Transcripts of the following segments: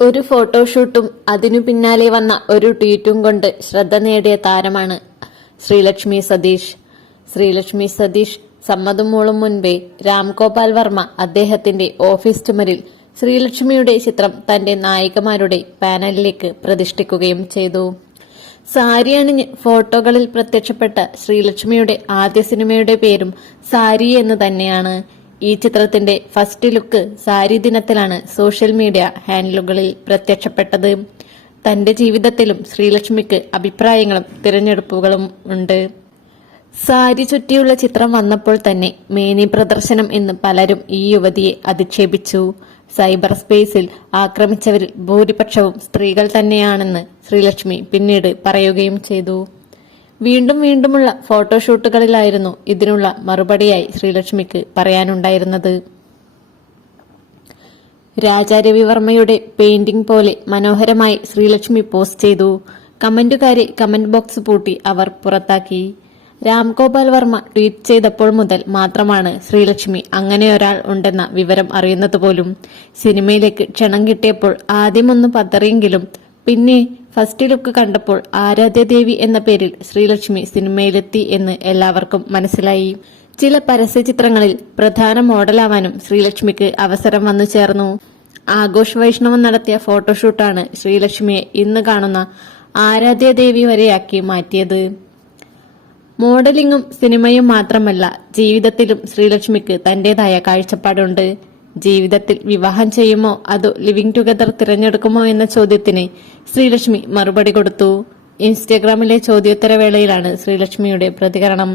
ഒരു ഫോട്ടോഷൂട്ടും അതിനു പിന്നാലെ വന്ന ഒരു ട്വീറ്റും കൊണ്ട് ശ്രദ്ധ നേടിയ താരമാണ് ശ്രീലക്ഷ്മി സതീഷ്. ശ്രീലക്ഷ്മി സതീഷ് സമ്മതം മൂളും മുൻപേ രാംഗോപാൽ വർമ്മ അദ്ദേഹത്തിന്റെ ഓഫീസ് ചുമരിൽ ശ്രീലക്ഷ്മിയുടെ ചിത്രം തന്റെ നായികമാരുടെ പാനലിലേക്ക് പ്രതിഷ്ഠിക്കുകയും ചെയ്തു. സാരി അണിഞ്ഞ് ഫോട്ടോകളിൽ പ്രത്യക്ഷപ്പെട്ട ശ്രീലക്ഷ്മിയുടെ ആദ്യ സിനിമയുടെ പേരും സാരി എന്ന് തന്നെയാണ്. ഈ ചിത്രത്തിന്റെ ഫസ്റ്റ് ലുക്ക് സാരി ദിനത്തിലാണ് സോഷ്യൽ മീഡിയ ഹാൻഡിലുകളിൽ പ്രത്യക്ഷപ്പെട്ടത്. തന്റെ ജീവിതത്തിലും ശ്രീലക്ഷ്മിക്ക് അഭിപ്രായങ്ങളും തിരഞ്ഞെടുപ്പുകളും ഉണ്ട്. സാരി ചുറ്റിയുള്ള ചിത്രം വന്നപ്പോൾ തന്നെ മേനി പ്രദർശനം എന്ന് പലരും ഈ യുവതിയെ അധിക്ഷേപിച്ചു. സൈബർ സ്പേസിൽ ആക്രമിച്ചവരിൽ ഭൂരിപക്ഷവും സ്ത്രീകൾ തന്നെയാണെന്ന് ശ്രീലക്ഷ്മി പിന്നീട് പറയുകയും ചെയ്തു. വീണ്ടുമുള്ള ഫോട്ടോഷൂട്ടുകളിലായിരുന്നു ഇതിനുള്ള മറുപടിയായി ശ്രീലക്ഷ്മിക്ക് പറയാനുണ്ടായിരുന്നത്. രാജാ രവിവർമ്മയുടെ പെയിന്റിംഗ് പോലെ മനോഹരമായി ശ്രീലക്ഷ്മി പോസ്റ്റ് ചെയ്തു. കമന്റുകാരെ കമന്റ് ബോക്സ് പൂട്ടി അവർ പുറത്താക്കി. രാംഗോപാൽ വർമ്മ ട്വീറ്റ് ചെയ്തപ്പോൾ മുതൽ മാത്രമാണ് ശ്രീലക്ഷ്മി അങ്ങനെയൊരാൾ ഉണ്ടെന്ന വിവരം അറിയുന്നത് പോലും. സിനിമയിലേക്ക് ക്ഷണം കിട്ടിയപ്പോൾ ആദ്യമൊന്ന് പതറിയെങ്കിലും പിന്നെ ഫസ്റ്റ് ലുക്ക് കണ്ടപ്പോൾ ആരാധ്യദേവി എന്ന പേരിൽ ശ്രീലക്ഷ്മി സിനിമയിലെത്തി എന്ന് എല്ലാവർക്കും മനസ്സിലായി. ചില പരസ്യ ചിത്രങ്ങളിൽ പ്രധാന മോഡലാവാനും ശ്രീലക്ഷ്മിക്ക് അവസരം വന്നു ചേർന്നു. ആഘോഷ് വൈഷ്ണവ് നടത്തിയ ഫോട്ടോഷൂട്ടാണ് ശ്രീലക്ഷ്മിയെ ഇന്ന് കാണുന്ന ആരാധ്യദേവി വരെയാക്കി മാറ്റിയത്. മോഡലിംഗും സിനിമയും മാത്രമല്ല, ജീവിതത്തിലും ശ്രീലക്ഷ്മിക്ക് തന്റേതായ കാഴ്ചപ്പാടുണ്ട്. ജീവിതത്തിൽ വിവാഹം ചെയ്യുമോ അതോ ലിവിംഗ് ടുഗദർ തിരഞ്ഞെടുക്കുമോ എന്ന ചോദ്യത്തിന് ശ്രീലക്ഷ്മി മറുപടി കൊടുത്തു. ഇൻസ്റ്റഗ്രാമിലെ ചോദ്യോത്തരവേളയിലാണ് ശ്രീലക്ഷ്മിയുടെ പ്രതികരണം.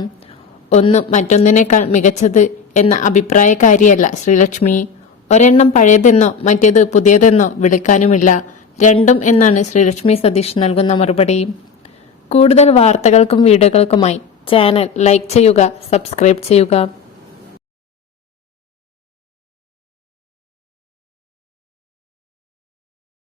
ഒന്നും മറ്റൊന്നിനേക്കാൾ മികച്ചത് എന്ന അഭിപ്രായക്കാരിയല്ല ശ്രീലക്ഷ്മി. ഒരെണ്ണം പഴയതെന്നോ മറ്റേത് പുതിയതെന്നോ വിളിക്കാനുമില്ല, രണ്ടും എന്നാണ് ശ്രീലക്ഷ്മി സതീഷ് നൽകുന്ന മറുപടി. കൂടുതൽ വാർത്തകൾക്കും വീഡിയോകൾക്കുമായി ചാനൽ ലൈക്ക് ചെയ്യുക, സബ്സ്ക്രൈബ് ചെയ്യുക.